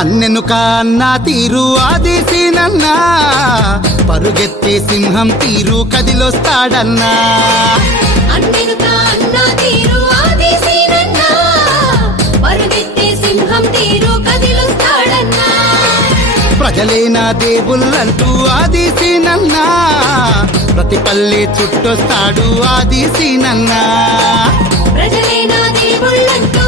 అన్నెను కన్నా తీరు ఆదేశీనన్నా పరుగెత్తే సింహం తీరు కదిలొస్తాడన్నా. అన్నెనుక అన్న తీరు ఆదేశీనన్నా పరుగెత్తే సింహం తీరు కదిలుస్తాడన్నా. ప్రజలే నా దేవుళ్ళంటూ ఆదేశీనన్నా ప్రతి పల్లె చుట్టొస్తాడు ఆదేశీనన్నా ప్రజలే నా దేవుళ్ళంటూ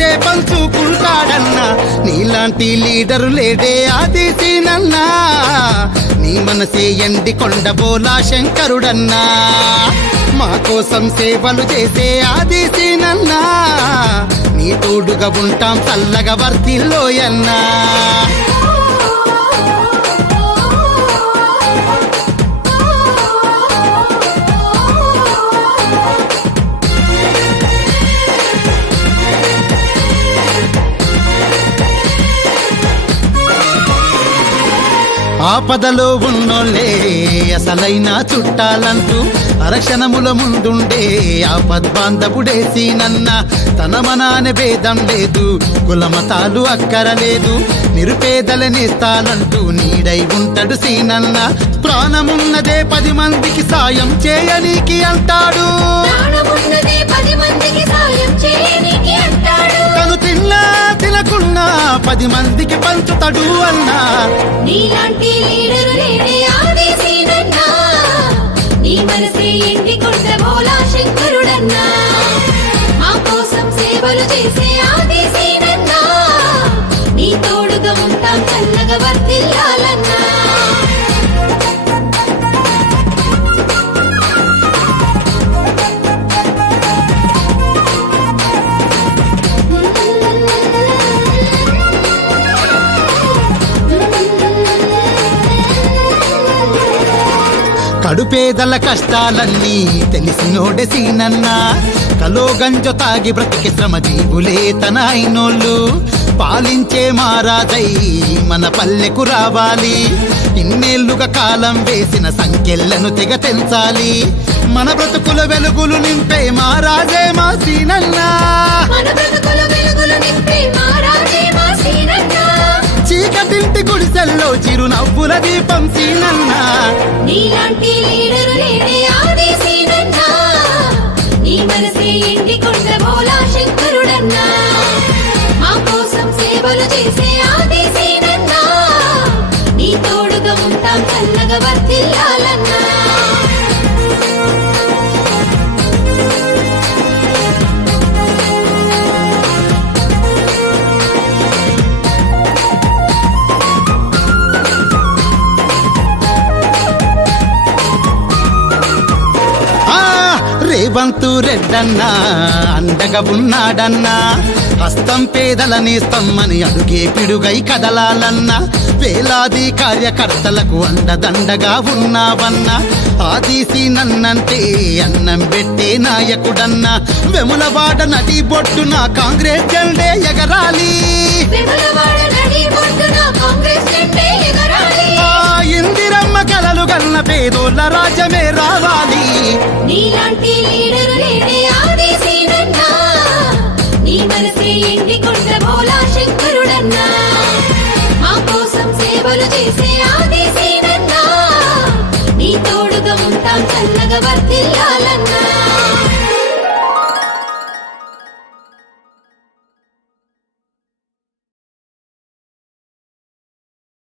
కలిసే పంచుకుంటాడన్నా. నీలాంటి లీడరు లేడే ఆదేశీనన్నా. నీ మనసే ఎండి కొండబోలా శంకరుడన్నా. మా కోసం సేవలు చేసే ఆదేశీనన్నా. నీ తోడుగా ఉంటాం చల్లగా వర్తిల్లోయన్నా. ఆపదలో ఉన్నోళ్ళే అసలైన చుట్టాలంటూ అరక్షణముల ముందుండే ఆపద్బాంధవుడేసి నన్న తన మనానే భేదం లేదు కులమతాలు అక్కరలేదు నిరుపేదలనేస్తానంటూ నీడై ఉంటాడు సీనన్న. ప్రాణమున్నదే పది మందికి సాయం చేయనీకి అంటాడు. పది మందికి పంచుతాడు అన్నా. నీలాంటి లీడరు లేడే ఆదేశీనన్నా. నీ మనసే ఎండి కొండ భోలా శంకరుడన్నా. మా కోసం సేవలు చేసే ఆదేశీనన్నా. నీ తోడుగా ఉంటాం చల్లగా వర్తిల్లాలన్నా కడుపేదల కష్టాలన్నీ తెలిసినోడే సీనన్నా. కలో గంజో తాగి బ్రతికి శ్రమ జీవులే తన అయినోళ్ళు. పాలించే మారాజై మన పల్లెకు రావాలి. ఇన్నేళ్ళుగా కాలం వేసిన సంఖ్యలను తెగ తెంచాలి. మన బ్రతుకుల వెలుగులు నింపే మారాజే మా సీనన్నా. మన బ్రతుకుల వెలుగులు నింపే మారాజే మా సీనన్నా. చీకటింటి గుడిసెల్లో చిరునవ్వుల దీపం సేవలు రేవంతు రెడ్డన్నా అండగా ఉన్నాడన్నా. హస్తం పేదల నేస్తమ్మని అడుగే పిడుగై కదలాలన్నా. వేలాది కార్యకర్తలకు అండదండగా ఉన్నావన్నా. ఆదీసి నన్నంటే అన్నం పెట్టే నాయకుడన్నా. వెములవాడ నది బొట్టున కాంగ్రెస్ జెండే ఎగరాలి. ఇందిరమ్మ కలలు గన్న పేదోళ్ళ రాజ్యమే రావాలి నీలాంటి లీడరు